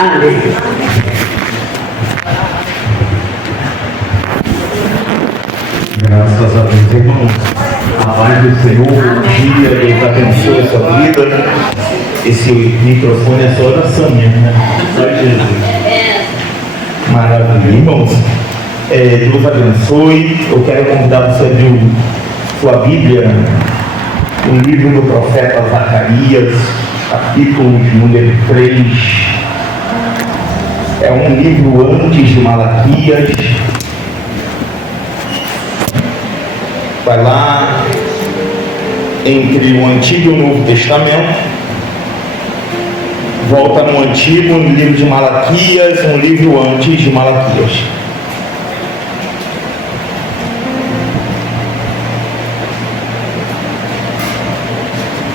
Amém. Graças a Deus, irmãos. A paz do Senhor, bom dia, Deus abençoe a sua vida. Esse microfone é só oração mesmo, né? Só Jesus. Maravilha, irmãos. Deus abençoe. Eu quero convidar você a abrir sua Bíblia, o livro do profeta Zacarias, capítulo número 3. É um livro antes de Malaquias. Vai lá entre o Antigo e o Novo Testamento, volta no Antigo, no livro de Malaquias, um livro antes de Malaquias.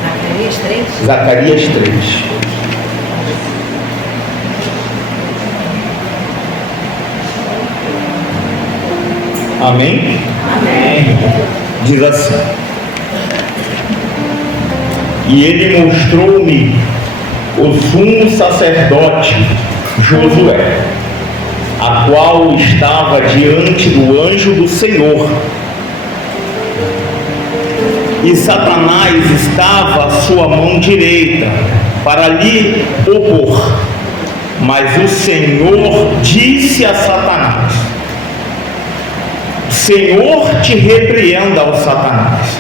Zacarias 3? Zacarias 3. Amém? Amém. Diz assim: e ele mostrou-me o sumo sacerdote Josué, a qual estava diante do anjo do Senhor, e Satanás estava à sua mão direita para lhe opor. Mas o Senhor disse a Satanás: Senhor te repreenda, ó Satanás.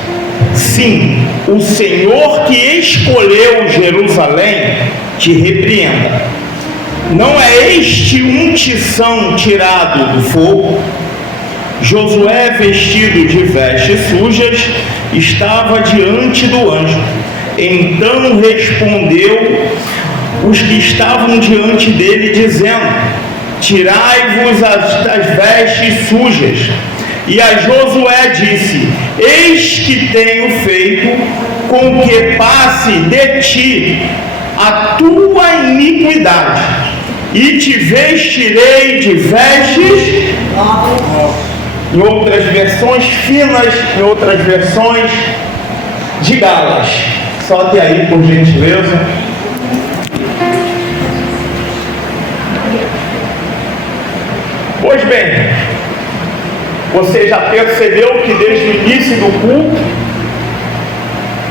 Sim, o Senhor que escolheu Jerusalém te repreenda. Não é este um tição tirado do fogo? Josué, vestido de vestes sujas, estava diante do anjo. Então respondeu os que estavam diante dele, dizendo: tirai-vos das vestes sujas. E a Josué disse: eis que tenho feito com que passe de ti a tua iniquidade, e te vestirei de vestes novas. Em outras versões finas, em outras versões de galas. Só até aí, por gentileza. Pois bem, você já percebeu que desde o início do culto,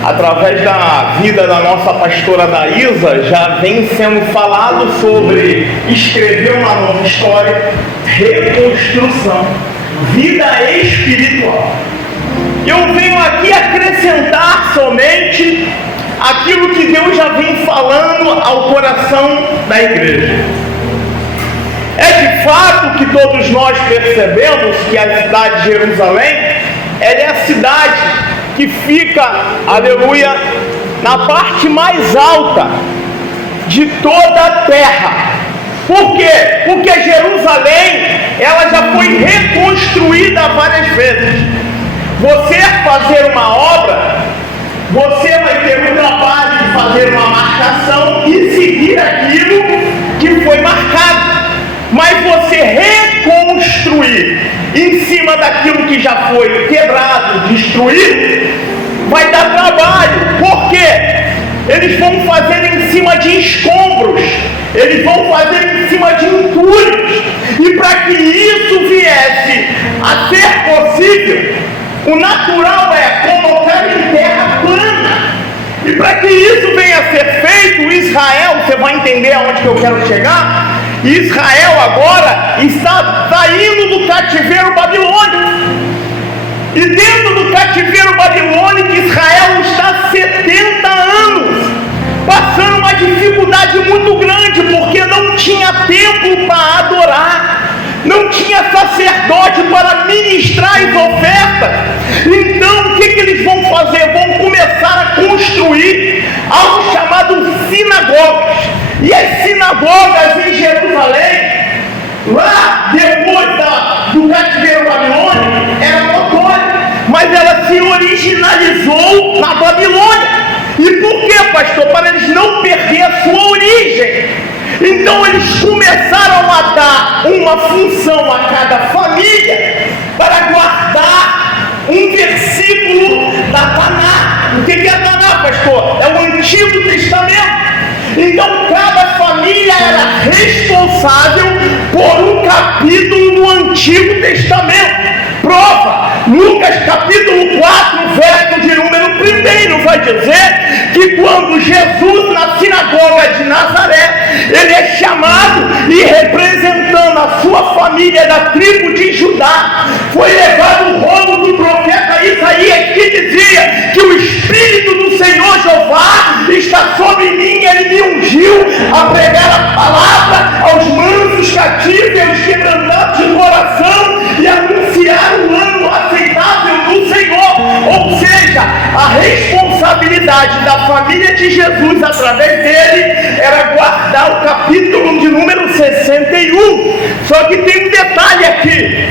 através da vida da nossa pastora Daísa, já vem sendo falado sobre escrever uma nova história, reconstrução, vida espiritual. Eu venho aqui acrescentar somente aquilo que Deus já vem falando ao coração da igreja. É de fato que todos nós percebemos que a cidade de Jerusalém, ela é a cidade que fica, aleluia, na parte mais alta de toda a terra. Por quê? Porque Jerusalém, ela já foi reconstruída várias vezes. Você fazer uma obra, você vai ter o trabalho de fazer uma marcação e seguir aquilo que foi marcado. Mas você reconstruir em cima daquilo que já foi quebrado, destruído, vai dar trabalho. Por quê? Eles vão fazer em cima de escombros, eles vão fazer em cima de entulhos. E para que isso viesse a ser possível, o natural é colocar em terra plana. E para que isso venha a ser feito, Israel, você vai entender aonde que eu quero chegar. Israel agora está saindo do cativeiro babilônico. E dentro do cativeiro babilônico, Israel está há 70 anos passando uma dificuldade muito grande, porque não tinha templo para adorar, não tinha sacerdote para ministrar as ofertas. Então o que eles vão fazer? Vão começar a construir algo chamado sinagogas. E as sinagogas em Jerusalém, lá depois do cativeiro babilônico, era notória, mas ela se originalizou na Babilônia. E por quê, pastor? Para eles não perder a sua origem. Então eles começaram a dar uma função a cada família para guardar um versículo da Taná. O que é a Taná, pastor? É o Antigo Testamento. Então cada família era responsável por um capítulo do Antigo Testamento. Prova, Lucas capítulo 4, verso de número 1, vai dizer que quando Jesus, na sinagoga de Nazaré, ele é chamado e representando a sua família da tribo de Judá, foi levado o rolo do profeta Isaías, que dizia que o Espírito do Senhor Jeová está sobre mim, ele me ungiu a pregar a palavra aos mansos, cativos e aos quebrantados de coração e anunciar o ano aceitável do Senhor. Ou seja, a responsabilidade da família de Jesus através dele era guardar o capítulo de número 61. Só que tem um detalhe aqui: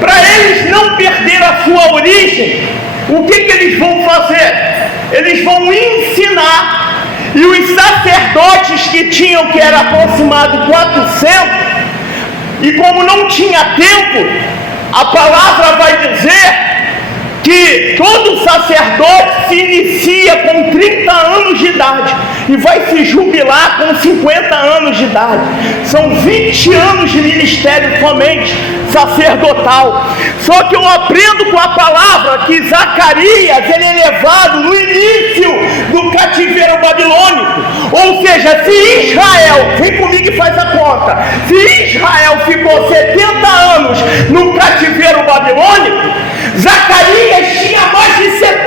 para eles não perder a sua origem, o que eles vão fazer? Eles vão ensinar, e os sacerdotes que tinham, que era aproximado 400, e como não tinha tempo, a palavra vai dizer que todo sacerdote se inicia com 30 anos de idade e vai se jubilar com 50 anos de idade. São 20 anos de ministério somente sacerdotal. Só que eu aprendo com a palavra que Zacarias, ele é levado no início do cativeiro babilônico. Ou seja, se Israel, vem comigo e faz a conta, se Israel ficou 70 anos no cativeiro babilônico, Zacarias tinha mais de 70.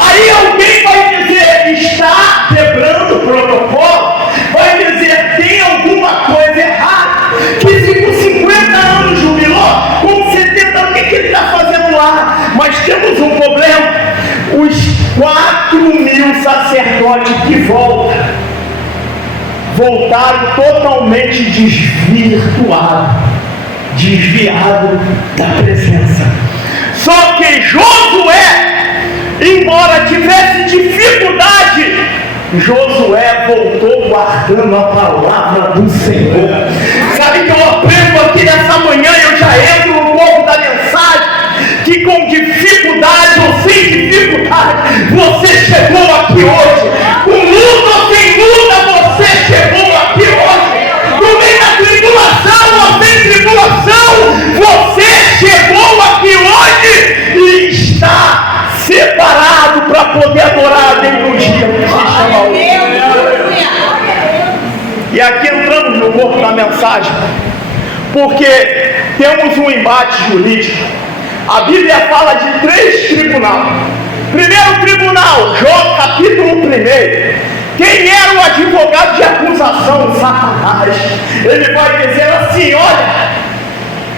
Aí alguém vai dizer, está quebrando o protocolo, vai dizer, tem alguma coisa errada, que se com 50 anos jubilou, com 70, o que ele está fazendo lá? Mas temos um problema: os 4.000 sacerdotes que voltaram totalmente desviado da presença. Só que Josué, embora tivesse dificuldade, Josué voltou guardando a palavra do Senhor. Sabe que eu aprendo aqui nessa manhã, eu já entro no corpo da mensagem, que com dificuldade ou sem dificuldade, você chegou aqui hoje. Com luta ou sem luta, você chegou aqui hoje. No meio da tribulação ou sem tribulação, você chegou aqui hoje e está separado para poder adorar a Deus no dia que se chama hoje. E aqui entramos no corpo da mensagem, porque temos um embate jurídico. A Bíblia fala de 3 tribunais. Primeiro tribunal, Jó capítulo 1. Quem era o advogado de acusação? Satanás. Ele vai dizer assim: olha,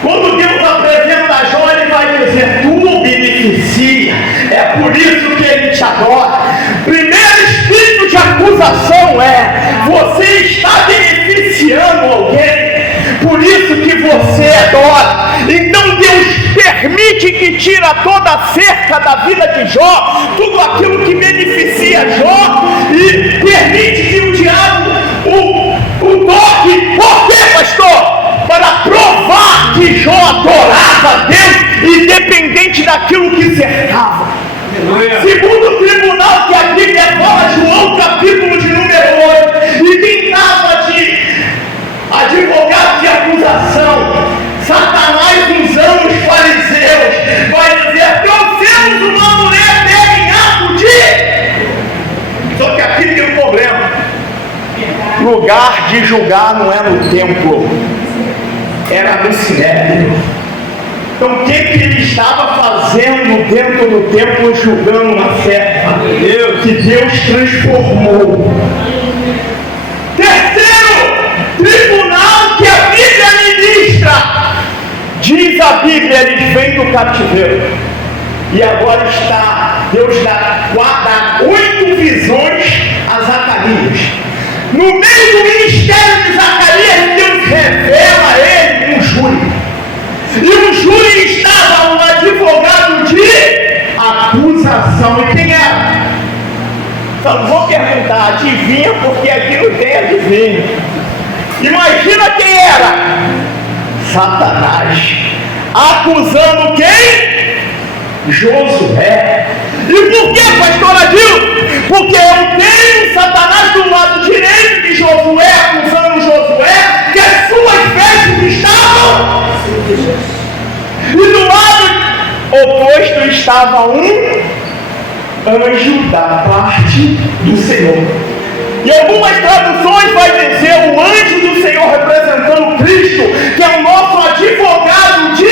quando Deus apresenta Jó, ele vai dizer, tu o beneficia, é por isso que ele te adora. Primeiro espírito de acusação é, você está beneficiando alguém, por isso que você adora. Então Deus permite que tira toda a cerca da vida de Jó, tudo aquilo que beneficia Jó, e permite que o diabo o toque. Por quê, pastor? Para provar que Jó adorava a Deus, independente daquilo que cercava. Segundo tribunal que a Bíblia fala, João capítulo de número 8, e quem estava de advogado de acusação? Satanás usando os fariseus, vai dizer, trouxemos uma mulher dele em ato de... Só que aqui tem um problema: lugar de julgar não é no templo, era no sinédrio. Então o que ele estava fazendo dentro do templo, julgando uma serva que Deus transformou? Terceiro tribunal que a Bíblia ministra, diz a Bíblia, eles vêm do cativeiro e agora Deus dá 8 visões a Zacarias. No meio do ministério de Zacarias, Deus revela a ele um júri. E o júri estava um advogado de acusação. E quem era? Só não vou perguntar, adivinha, porque aqui não tem adivinho. Imagina quem era? Satanás. Acusando quem? Josué. E por que, pastor Adil? Porque eu tenho Satanás do lado direito de Josué acusando estava um anjo da parte do Senhor. Em algumas traduções vai dizer o anjo do Senhor representando Cristo, que é o nosso advogado de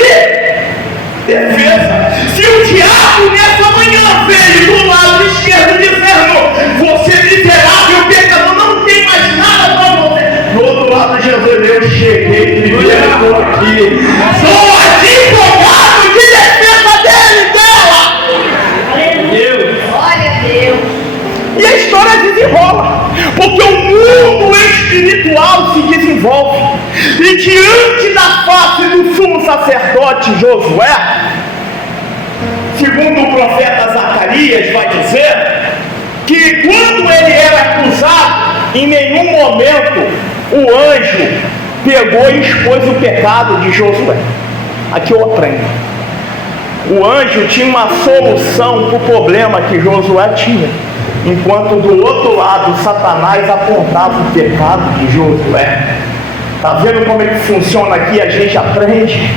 defesa. Se o diabo nessa manhã veio do lado esquerdo dizendo: você é miserável, pecador, não tem mais nada para você, do outro lado Jesus: eu cheguei primeiro, estou aqui, sou advogado de defesa dele, dela. Deus. Glória a Deus. E a história desenrola, porque o mundo espiritual se desenvolve. E diante da face do sumo sacerdote Josué, segundo o profeta Zacarias vai dizer, que quando ele era acusado, em nenhum momento o anjo pegou e expôs o pecado de Josué. Aqui eu aprendo. O anjo tinha uma solução para o problema que Josué tinha, enquanto do outro lado Satanás apontava o pecado de Josué. Está vendo como é que funciona aqui? A gente aprende.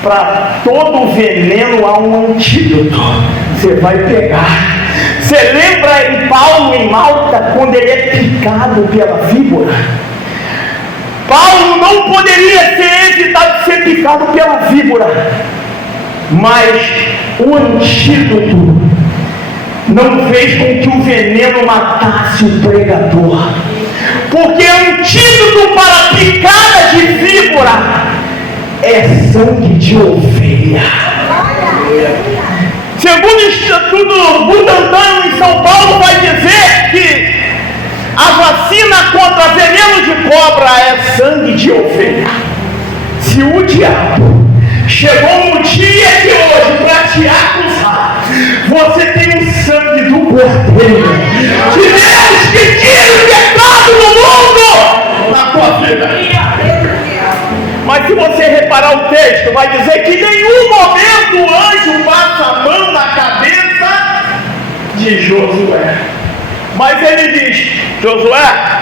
Para todo veneno há um antídoto. Você vai pegar. Você lembra em Paulo em Malta, quando ele é picado pela víbora? Paulo não poderia ser evitado de ser picado pela víbora, mas o antídoto não fez com que o veneno matasse o pregador, porque antídoto para picada de víbora é sangue de ovelha. Segundo o Instituto Butantan em São Paulo vai dizer que a vacina contra veneno de cobra é sangue de ovelha. Se o diabo chegou no dia de hoje para te acusar, você tem o sangue do Cordeiro de Deus que tira o pecado do mundo na tua vida. Mas se você reparar o texto, vai dizer que em nenhum momento o anjo passa a mão na cabeça de Josué. Mas ele diz: Josué,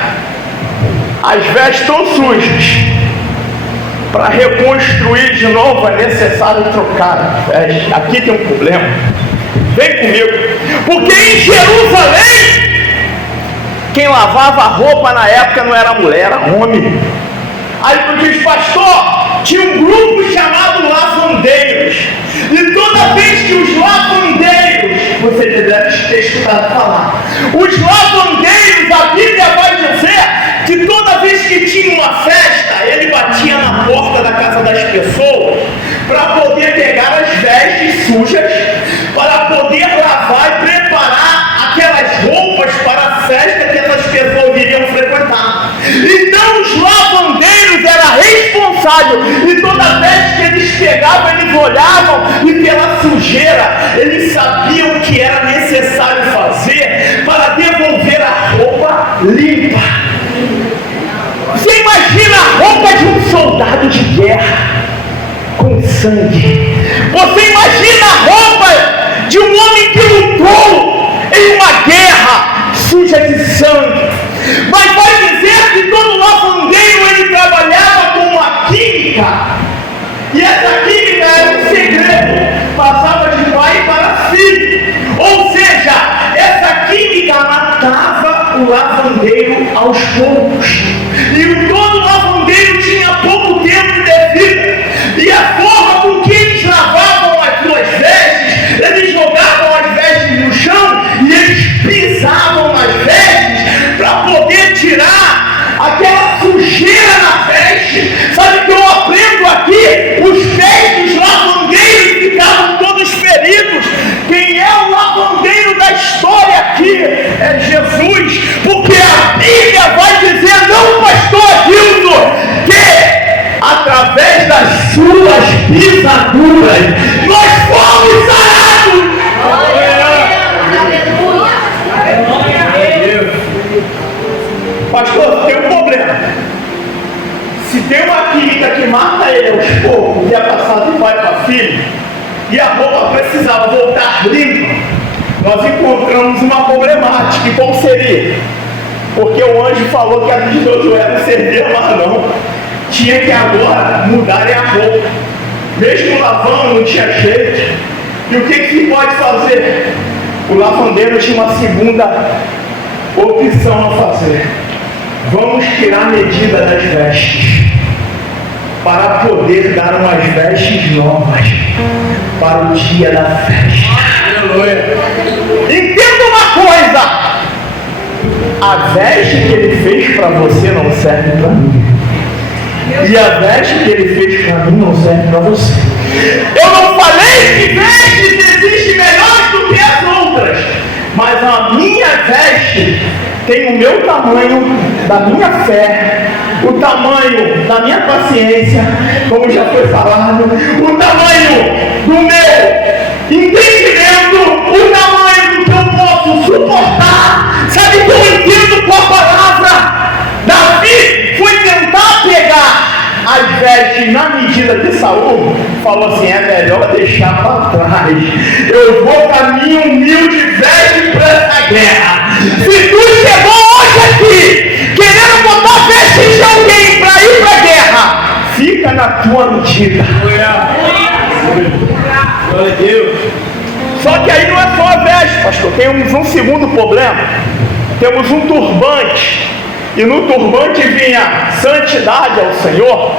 as vestes estão sujas. Para reconstruir de novo é necessário trocar as vestes. Aqui tem um problema. Vem comigo. Porque em Jerusalém, quem lavava a roupa na época não era mulher, era homem. Aí tu diz: pastor, tinha um grupo chamado lavandeiros. E toda vez que os lavandeiros, você deve ter escutado falar, os lavandeiros, a Bíblia vai dizer que toda vez que tinha uma festa, ele batia na porta da casa das pessoas para poder pegar as vestes sujas, para poder lavar e preparar aquelas roupas para a festa que essas pessoas iriam frequentar. Então os lavandeiros eram responsáveis, e toda vez que eles pegavam, eles olhavam, e pela sujeira eles sabiam o que era necessário fazer para devolver a roupa limpa. Você imagina a roupa de um soldado de guerra com sangue. Você imagina a roupa de um homem que lutou em uma guerra suja de sangue. Mas vai dizer que todo lavandeiro ele trabalhava com uma química, e essa química era um segredo, passava de pai para filho. Ou seja, essa química matava o lavandeiro aos poucos, e todo lavandeiro tinha pouco tempo de vida. E a forma com que eles lavavam as suas vestes, eles jogavam as vestes no chão e eles pisavam nas vestes para poder tirar aquela sujeira na veste. Sabe o que eu aprendo aqui? Os pés dos lavandeiros ficavam todos feridos. Quem é o lavandeiro da história aqui? É Jesus, porque a Bíblia vai dizer, não, pastor Adilson, que através das suas pisaduras nós fomos sarados. Pastor, tem um problema. Se tem uma química que mata ele aos poucos, que é passado de pai para filho, e a roupa precisava voltar limpa, nós encontramos uma problemática. E qual seria? Porque o anjo falou que a de Josué não servia mais não. Tinha que agora mudarem a roupa. Mesmo lavando não tinha jeito. E o que se pode fazer? O lavandeiro tinha uma segunda opção a fazer. Vamos tirar a medida das vestes, para poder dar umas vestes novas para o dia da festa. Aleluia. Entenda uma coisa: a veste que ele fez para você não serve para mim, e a veste que ele fez para mim não serve para você. Eu não falei que vestes existem melhores do que as outras, mas a minha veste tem o meu tamanho, da minha fé, o tamanho da minha paciência, como já foi falado, o tamanho do meu entendimento, o tamanho do que eu posso suportar. Sabe o que eu entendo com a palavra? Davi foi tentar pegar as vestes na medida de Saul, falou assim: é melhor deixar para trás, eu vou com a minha humilde veste para essa guerra. Se tu chegou hoje aqui querendo botar veste de alguém para ir para a guerra, fica na tua medida. Glória a Deus. Só que aí não é só a veste, pastor, temos um segundo problema. Temos um turbante, e no turbante vinha santidade ao Senhor.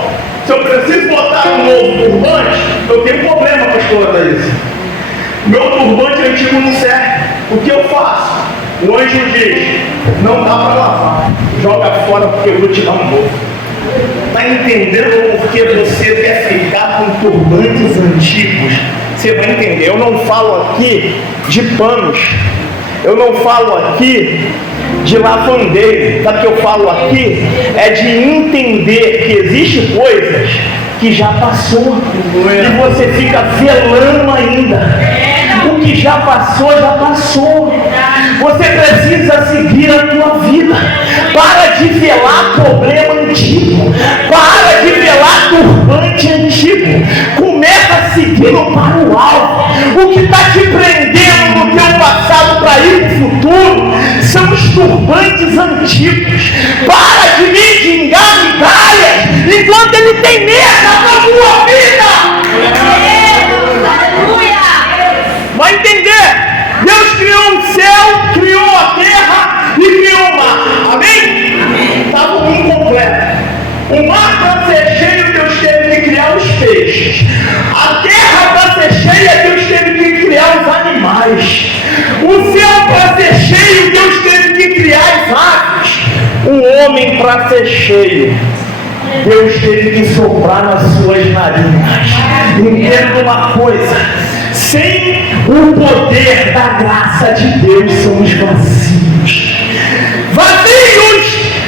Se eu preciso botar um novo turbante, eu tenho problema, pastor Adaísa. Meu turbante antigo não serve. O que eu faço? O anjo diz: não dá para lavar, joga fora porque eu vou te dar um novo. Está entendendo por que você quer ficar com turbantes antigos? Você vai entender. Eu não falo aqui de panos, eu não falo aqui de lavandeiro. Sabe o que eu falo aqui? É de entender que existem coisas que já passou e você fica velando ainda. O que já passou, já passou. Você precisa seguir a tua vida. Para de velar problema antigo. Para de velar turbante antigo. Começa a seguir para o alvo. O que está te prendendo no teu passado para ir para o futuro são os turbantes antigos. Para de mendigar migalhas enquanto ele tem meta na tua vida. Vai entender? Deus criou o céu, criou a terra e criou o mar. Amém? Estava incompleto. O mar para ser cheio, Deus teve que criar os peixes. A terra para ser cheia, Deus teve que criar os animais. O céu para ser cheio, Deus teve que criar as aves. O homem para ser cheio, Deus teve que soprar nas suas narinas. Entenda uma coisa: sem o poder da graça de Deus somos vazios.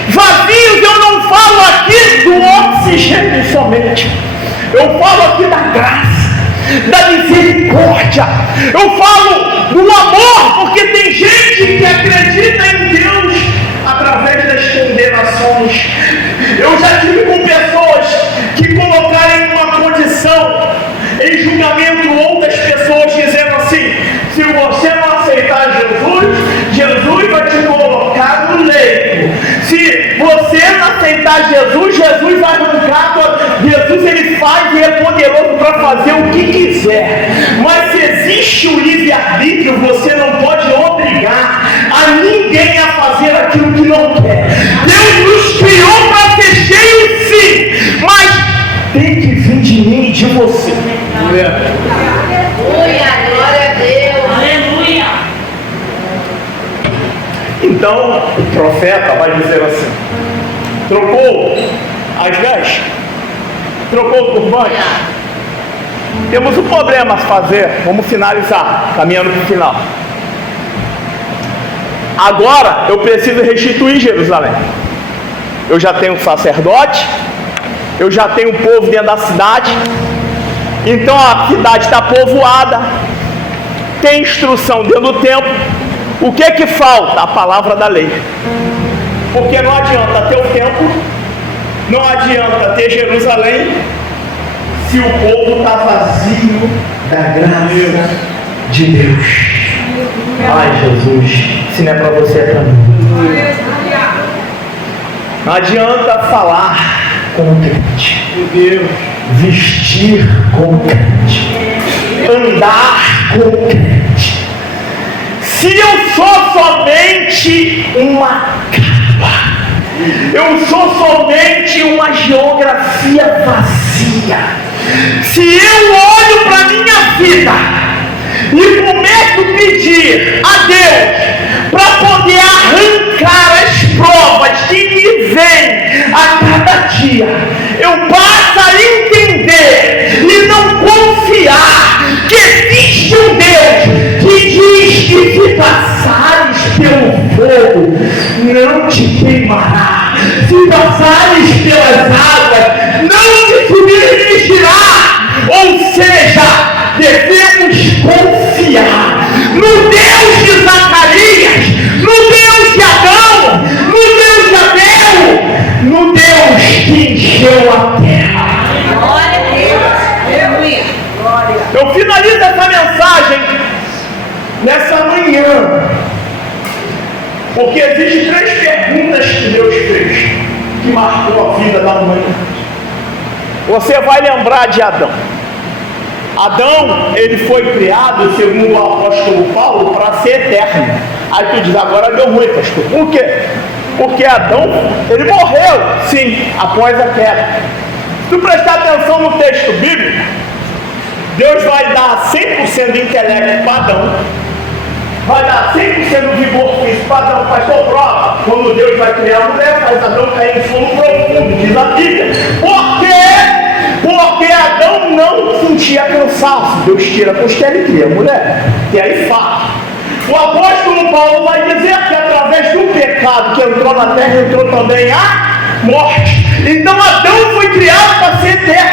Vazios, eu não falo aqui do oxigênio somente. Eu falo aqui da graça, da misericórdia. Eu falo do amor, porque tem gente que acredita em Deus através das condenações. Eu já tive com pessoas que colocaram em uma condição em julgamento outras pessoas, dizendo assim: se você não aceitar Jesus, Jesus vai te colocar no leito. Se você não aceitar Jesus, Jesus vai arrancar. Jesus, ele faz e é poderoso para fazer o que quiser. Mas se existe o livre-arbítrio, você não pode obrigar a ninguém a fazer aquilo que não quer. Deus nos criou para ser cheio, sim, mas tem que vir de mim e de você. Aleluia, glória a Deus. Aleluia. Então o profeta vai dizer assim: trocou as vestes, trocou o turbante. Temos um problema a fazer. Vamos finalizar, caminhando para o final. Agora eu preciso restituir Jerusalém. Eu já tenho sacerdote, eu já tenho povo dentro da cidade. Então a cidade está povoada, tem instrução dentro do templo. O que é que falta? A palavra da lei. Porque não adianta ter o templo, não adianta ter Jerusalém, se o povo está vazio da graça de Deus. Ai, Jesus, se não é para você, é para mim. Não adianta falar como crente, vestir como crente, andar com crente. Se eu sou somente uma capa, eu sou somente uma geografia vazia, se eu olho para a minha vida e começo a pedir a Deus para poder arrancar as provas que me vêm a cada dia, eu passo a entender e não confiar que existe um Deus que diz que se passares pelo fogo não te queimará, se passares pelas águas não te submergirá. Ou seja, devemos confiar no Deus de Zacarias, no Deus de Adão, no Deus de Abel, no Deus que encheu a terra. Glória a Deus. Glória. Eu finalizo essa mensagem nessa manhã, porque existem 3 perguntas que Deus fez, que marcou a vida da humanidade. Você vai lembrar de Adão. Adão, ele foi criado, segundo o apóstolo Paulo, para ser eterno. Aí tu diz, agora deu ruim, pastor. Por quê? Porque Adão, ele morreu, sim, após a queda. Se tu prestar atenção no texto bíblico, Deus vai dar 100% de intelecto para Adão, vai dar 100% do vigor físico para Adão. Pastor, prova, quando Deus vai criar a mulher, faz Adão cair em sono profundo, diz a Bíblia. Por quê? Porque Adão não sentia cansaço. Deus tira a costela e cria a mulher. E aí fala. O apóstolo Paulo vai dizer que através do pecado que entrou na terra, entrou também a morte. Então Adão foi criado para ser eterno.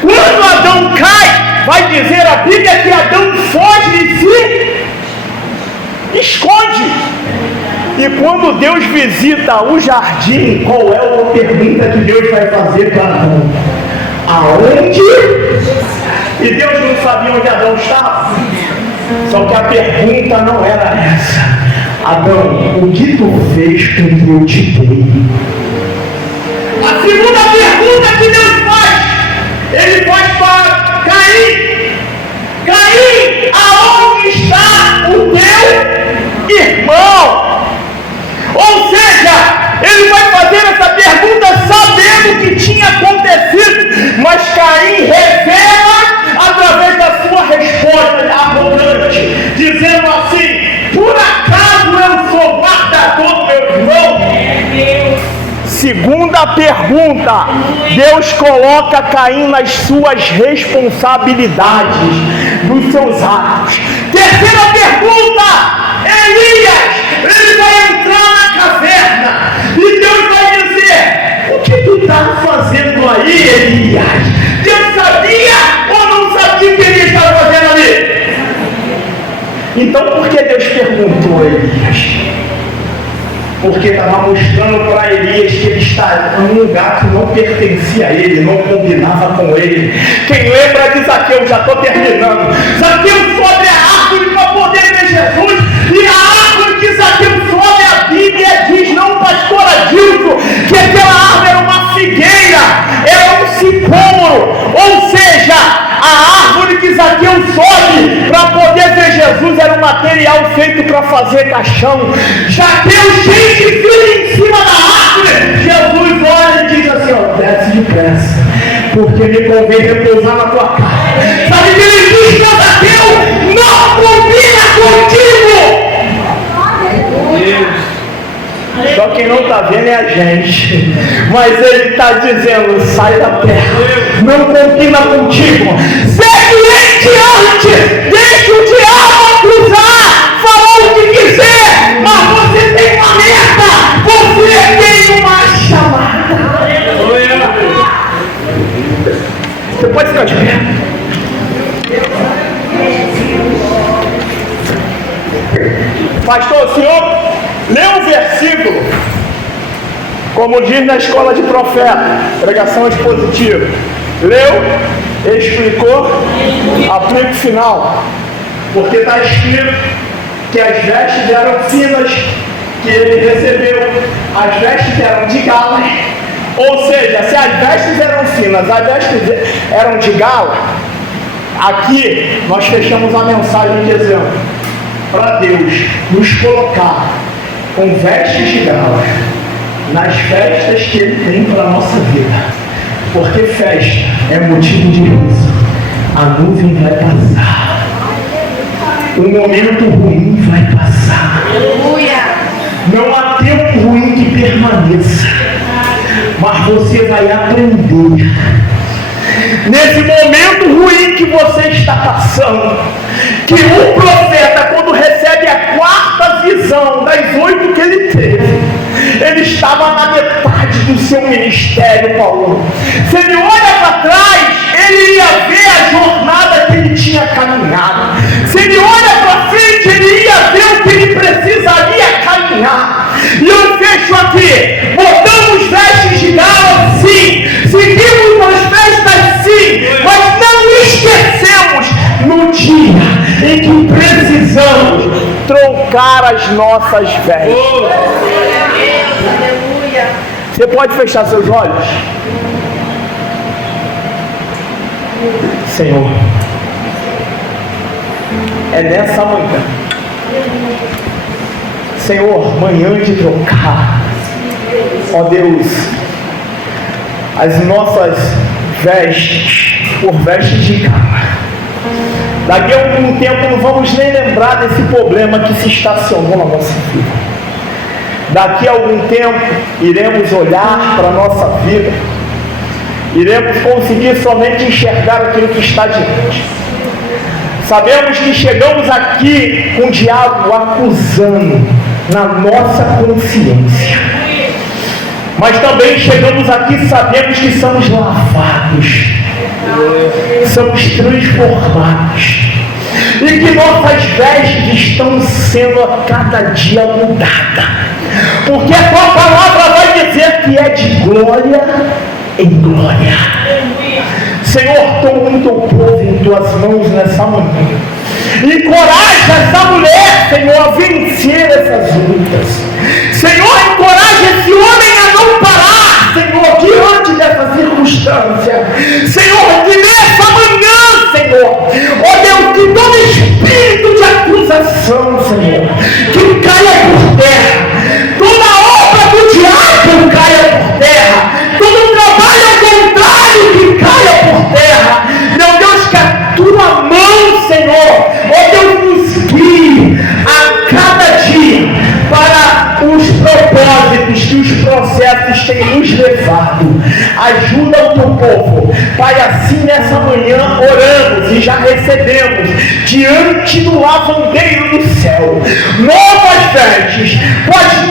Quando Adão cai, vai dizer a Bíblia que Adão foge e se esconde. E quando Deus visita o jardim, qual é a pergunta que Deus vai fazer para Adão? Aonde? E Deus não sabia onde Adão estava. Só que a pergunta não era essa. Adão, o que tu fez com que eu te dei? A segunda pergunta que Deus faz, ele faz para Caim. Caim, aonde está o teu irmão? Ou seja, ele vai fazer essa pergunta sabendo o que tinha acontecido, mas Caim revela através da sua resposta arrogante, dizendo assim: por acaso eu sou guardador do meu irmão? Segunda pergunta, Deus coloca Caim nas suas responsabilidades, nos seus atos. Terceira pergunta, Elias, ele vai entrar na caverna e Deus vai dizer: o que tu está fazendo aí, Elias? Deus sabia ou não sabia o que ele estava fazendo ali? Então por que Deus perguntou a Elias? Porque estava mostrando para Elias que ele está em um lugar que não pertencia a ele, não combinava com ele. Quem lembra de Zaqueu, já estou terminando. Zaqueu sobe a árvore para poder ver Jesus, e a árvore que Zaqueu sobe, a Bíblia diz, não pastor Adilson, que aquela árvore era uma figueira, era um sicômoro, ou seja, a árvore que Zaqueu sobe para poder ver Jesus era um material feito para fazer caixão. Zaqueu cheio de filho em cima da árvore. Jesus olha e diz assim: ó, desce depressa, porque me convém repousar na tua casa. Sabe o que ele diz para Zaqueu? Não combina contigo. Só quem não está vendo é a gente, mas ele está dizendo: sai da terra, não combina contigo, segue em diante, deixa o diabo acusar, falar o que quiser, mas você tem uma meta, você tem uma chamada. Você pode ficar de pé. Pastor, o senhor leu um versículo, como diz na escola de profeta, pregação expositiva. Leu, explicou, aplica o final. Porque está escrito que as vestes eram finas que ele recebeu, as vestes eram de galas. Ou seja, se as vestes eram finas, as vestes eram de gala, Aqui nós fechamos a mensagem dizendo para Deus nos colocar com vestes de gala nas festas que Ele tem para a nossa vida, porque festa é motivo de riso. A nuvem vai passar, o momento ruim vai passar. Não há tempo ruim que permaneça, mas você vai aprender. Nesse momento ruim que você está passando, que o profeta, quando recebe a quarta visão das 8 que ele teve, ele estava na metade do seu ministério, Paulo. Se ele olha para trás, ele ia ver a jornada que ele tinha caminhado. Se ele olha para frente, ele ia ver o que ele precisaria caminhar. E eu fecho aqui: botamos vestes de gala, sim, seguimos as festas, sim, mas não esquecemos no dia em que precisamos trocar as nossas vestes. Você pode fechar seus olhos? Senhor, é nessa manhã, Senhor, manhã de trocar, ó Deus, as nossas vestes por vestes de gala. Daqui a algum tempo não vamos nem lembrar desse problema que se estacionou na nossa vida. Daqui a algum tempo iremos olhar para a nossa vida, iremos conseguir somente enxergar aquilo que está diante. Sabemos que chegamos aqui com o diabo acusando na nossa consciência, mas também chegamos aqui sabendo que somos lavados, somos transformados, e que nossas vestes estão sendo a cada dia mudadas, porque a tua palavra vai dizer que é de glória em glória. Senhor, toma o teu povo em tuas mãos nessa manhã. Encoraja essa mulher, Senhor, a vencer essas lutas. Senhor, encoraja esse homem a não parar, Senhor, diante dessa circunstância. Senhor, que nessa manhã, Senhor, ó Deus, que todo espírito de acusação, Senhor, que caia por terra, toda obra do diabo caia por terra, todo trabalho ao contrário que caia por terra. Meu Deus, que a tua mão, Senhor, ó Deus, nos guie a cada dia para os propósitos que os processos têm nos levado. Ajuda o teu povo, Pai, assim nessa manhã oramos e já recebemos diante do lavandeiro do céu novas vestes, com as